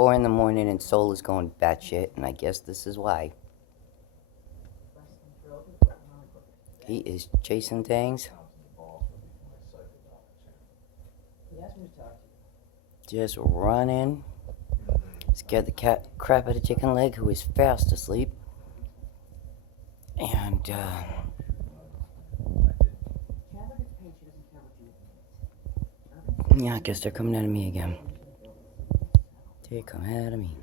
4 in the morning and Soul is going batshit, and I guess this is why. He is chasing things. Just running. Scared the crap out of Chicken Leg, who is fast asleep. And, yeah, I guess they're coming out of me again. They come out of me.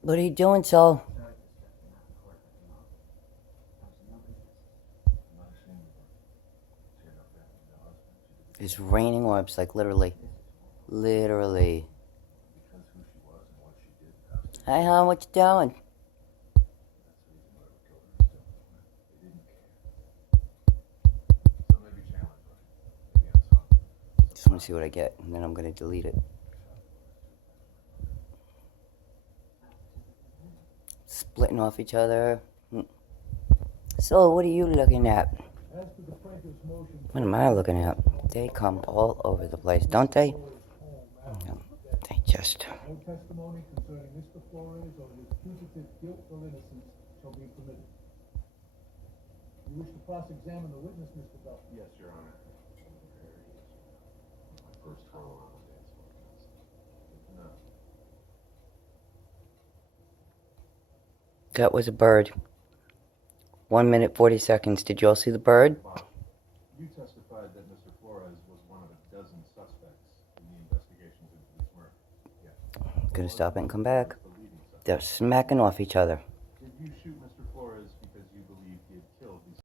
What are you doing, Sol? It's raining orbs, like literally. Literally. Hi, hon, what you doing? Just want to see what I get, and then I'm going to delete it. Splitting off each other. So, what are you looking at? What am I looking at? They come all over the place, don't they? They just... No testimony concerning Mr. Flores or his putative guilt or innocence shall be permitted. You wish to cross-examine the witness, Mr. Duff? Yes, Your Honor. My first trial on the dance floor. No. That was a bird. 1 minute, 40 seconds. Did you all see the bird? Bob, you testified that Mr. Flores was one of a dozen suspects in the investigations into this murder. Yes. Gonna stop it and come back. They're smacking off each other. Did you shoot